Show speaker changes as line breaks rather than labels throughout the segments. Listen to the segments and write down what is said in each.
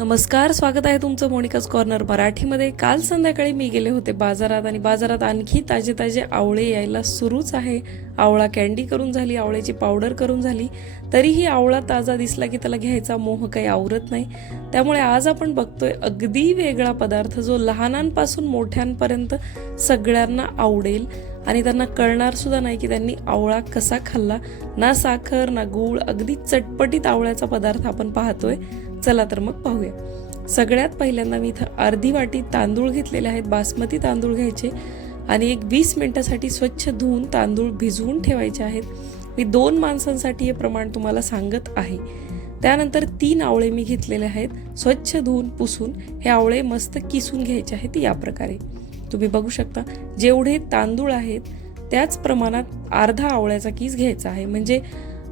नमस्कार स्वागत आहे तुमचं मोनिकाच कॉर्नर मराठीमध्ये. काल संध्याकाळी मी गेले होते बाजारात आणि बाजारात आणखी ताजे ताजे आवळे यायला सुरूच आहे. आवळा कॅन्डी करून झाली आवळ्याची पावडर करून झाली. तरीही आवळा ताजा दिसला की त्याला घ्यायचा मोह काही आवरत नाही. त्यामुळे आज आपण बघतोय अगदी वेगळा पदार्थ जो लहानांपासून मोठ्यांपर्यंत सगळ्यांना आवडेल. आणि त्यांना कळणार सुद्धा नाही की त्यांनी आवळा कसा खाल्ला. ना साखर ना गूळ अगदी चटपटीत आवळ्याचा पदार्थ आपण पाहतोय. चला तर मग पाहूया. सगळ्यात पहिल्यांदा मी इथं अर्धी वाटी तांदूळ घेतलेले आहेत. बासमती तांदूळ घ्यायचे आणि एक वीस मिनिटासाठी स्वच्छ धुवून तांदूळ भिजवून ठेवायचे आहेत. मी दोन माणसांसाठी हे प्रमाण तुम्हाला सांगत आहे. त्यानंतर तीन आवळे मी घेतलेले आहेत. स्वच्छ धुवून पुसून हे आवळे मस्त किसून घ्यायचे आहेत या प्रकारे. तुम्ही बघू शकता जेवढे तांदूळ आहेत त्याच प्रमाणात अर्धा आवळ्याचा किस घ्यायचा आहे. म्हणजे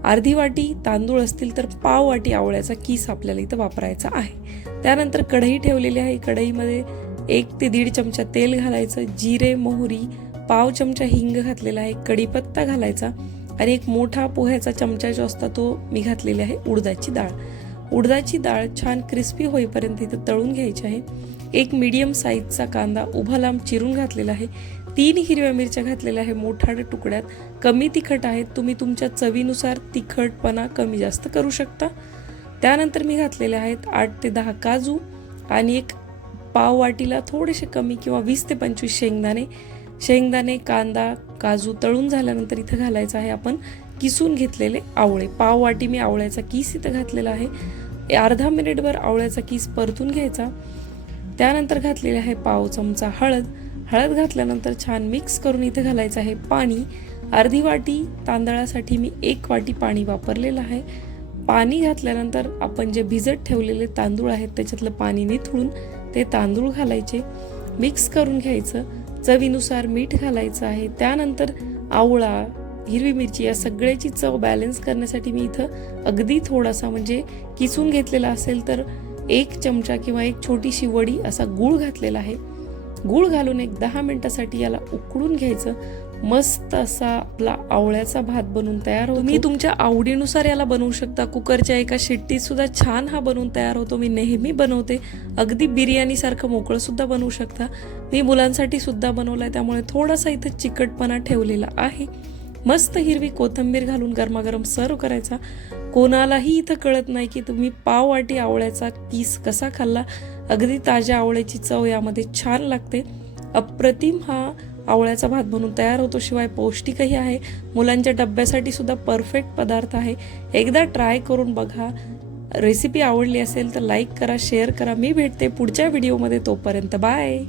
अर्धी वाटी तांदूळ असतील तर पाव वाटी आवळ्याचा किस आपल्याला इथं वापरायचा आहे. त्यानंतर कढई ठेवलेली आहे. कढईमध्ये एक ते दीड चमचा तेल घालायचं जिरे मोहरी पाव चमचा हिंग घातलेला आहे कढीपत्ता घालायचा आणि एक मोठा पोह्याचा चमचा जो असता तो मी घातलेली आहे उडदाची डाळ. उडदाची डाळ छान क्रिस्पी होईपर्यंत इथं तळून घ्यायची आहे. एक मीडियम साईजचा कांदा उभा लांब चिरून घातलेला आहे. तीन हिरव्या मिरच्या घातलेल्या आहे मोठाड तुकड्यात. कमी तिखट आहेत. तुम्ही तुमच्या चवीनुसार तिखटपणा कमी जास्त करू शकता. त्यानंतर मी घातलेले आहेत आठ ते दहा काजू आणि एक पाव वाटीला थोडेसे कमी किंवा वीस ते पंचवीस शेंगदाणे. शेंगदाणे कांदा काजू तळून झाल्यानंतर इथं घालायचं आहे आपण किसून घेतलेले आवळे. पाव वाटी मी आवळ्याचा किस इथं घातलेला आहे. अर्धा मिनिटभर आवळ्याचा किस परतून घ्यायचा. त्यानंतर घातलेले आहे पाव चमचा हळद. हळद घातल्यानंतर छान मिक्स करून इथे घालायचं आहे पाणी. अर्धी वाटी तांदळासाठी मी एक वाटी पाणी वापरलेलं आहे. पाणी घातल्यानंतर आपण जे भिजत ठेवलेले तांदूळ आहेत त्याच्यातलं पाणी निथळून ते तांदूळ घालायचे. मिक्स करून घ्यायचं. चवीनुसार मीठ घालायचं आहे. त्यानंतर आवळा हिरवी मिरची या सगळ्याची चव बॅलन्स करण्यासाठी मी इथं अगदी थोडासा म्हणजे किसून घेतलेला असेल तर एक चमचा किंवा एक छोटीशी वडी असा गूळ घातलेला आहे. गूळ घालून एक दहा मिनिटासाठी याला उकळून घ्यायचं. मस्त असा आपला आवळ्याचा भात बनवून तयार होतो. मी तुमच्या आवडीनुसार याला बनवू शकता. कुकरच्या एका शिट्टीत सुद्धा छान हा बनवून तयार होतो. मी नेहमी बनवते. अगदी बिर्याणी सारखं मोकळं सुद्धा बनवू शकता. मी मुलांसाठी सुद्धा बनवलाय. त्यामुळे थोडासा इथं चिकटपणा ठेवलेला आहे. मस्त हिरवी कोथंबीर घालून गरमागरम सर्व करायचा. कोणालाही इथं कळत नाही की तुम्ही पाव वाटी आवळ्याचा किस कसा खाल्ला. अगदी ताज्या आवळ्याची चव यामध्ये छान लागते. अप्रतिम हा आवळ्याचा भात बनून तयार होतो. शिवाय पौष्टिकही आहे. मुलांच्या डब्यासाठी सुद्धा परफेक्ट पदार्थ आहे. एकदा ट्राय करून बघा. रेसिपी आवडली असेल तर लाईक करा शेअर करा. मी भेटते पुढच्या व्हिडिओमध्ये. तोपर्यंत बाय.